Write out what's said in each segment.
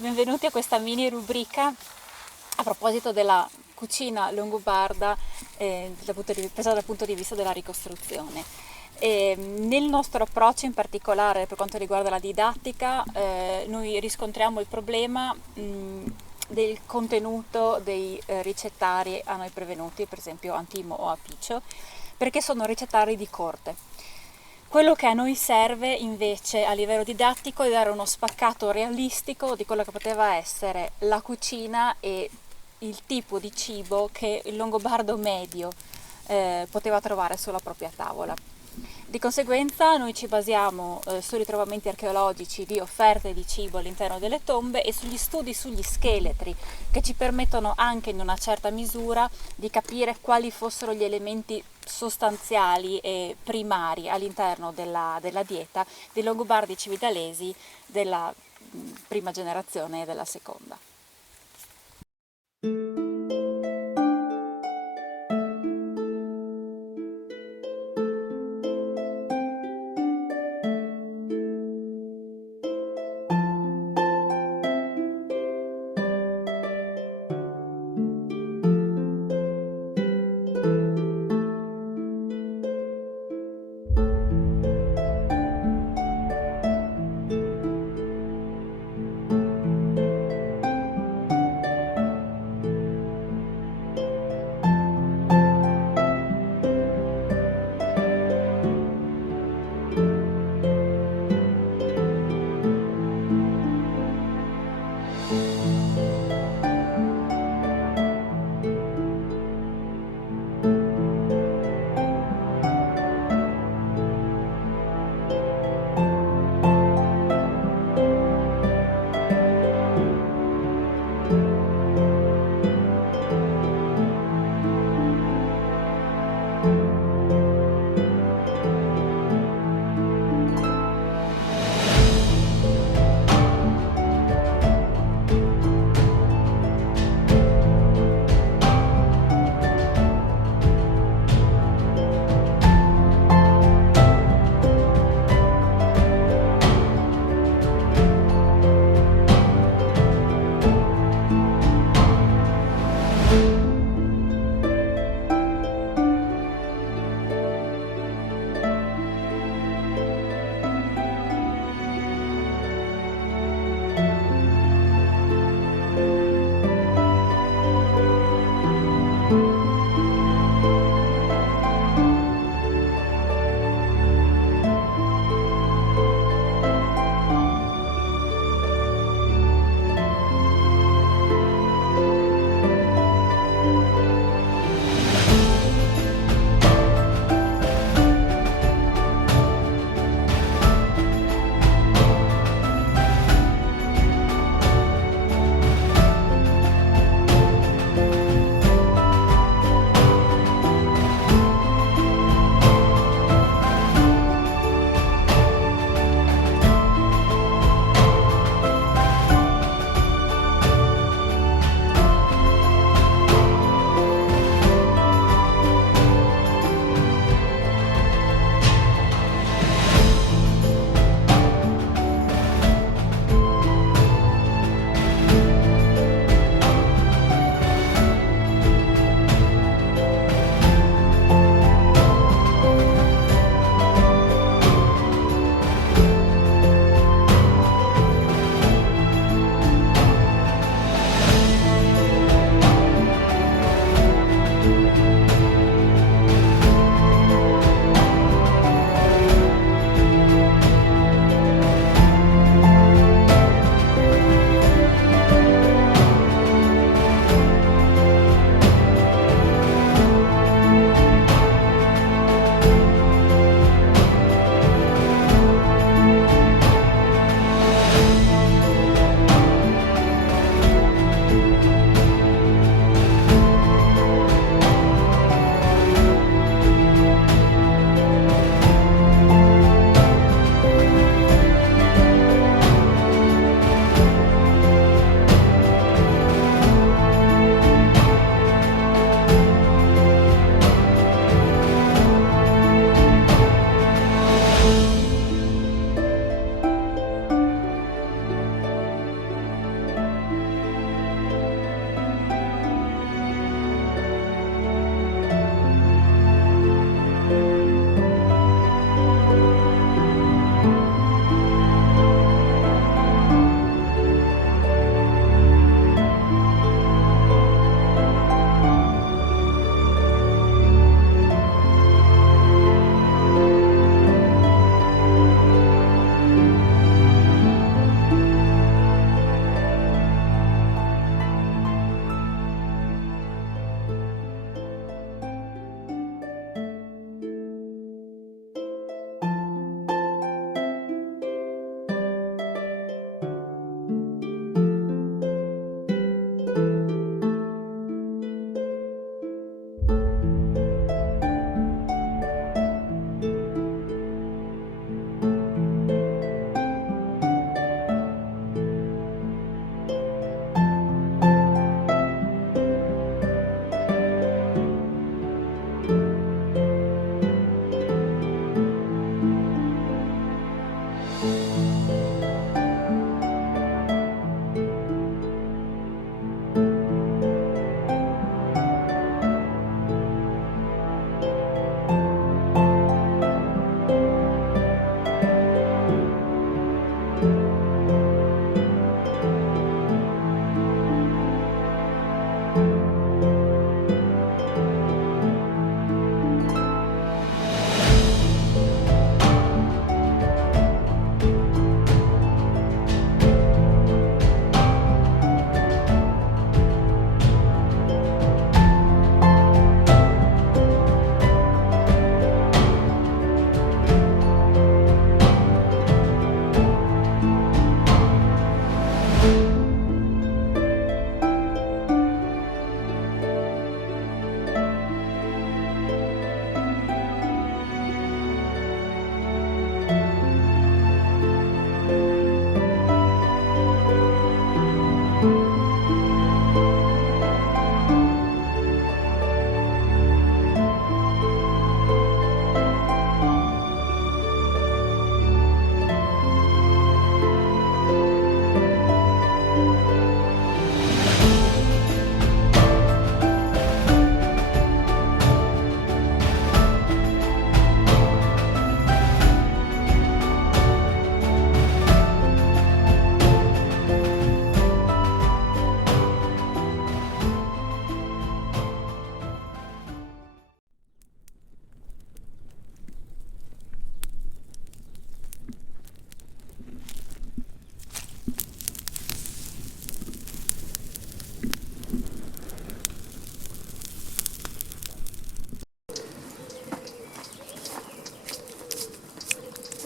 benvenuti a questa mini rubrica a proposito della cucina longobarda presa dal punto di vista della ricostruzione. Nel nostro approccio in particolare per quanto riguarda la didattica, noi riscontriamo il problema del contenuto dei ricettari a noi prevenuti, per esempio Antimo o Apiccio, perché sono ricettari di corte. Quello che a noi serve invece a livello didattico è dare uno spaccato realistico di quello che poteva essere la cucina e il tipo di cibo che il longobardo medio poteva trovare sulla propria tavola. Di conseguenza noi ci basiamo sui ritrovamenti archeologici di offerte di cibo all'interno delle tombe e sugli studi sugli scheletri che ci permettono anche in una certa misura di capire quali fossero gli elementi sostanziali e primari all'interno della dieta dei longobardi cividalesi della prima generazione e della seconda.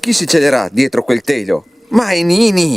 Chi si celerà dietro quel telo? Ma è Nini!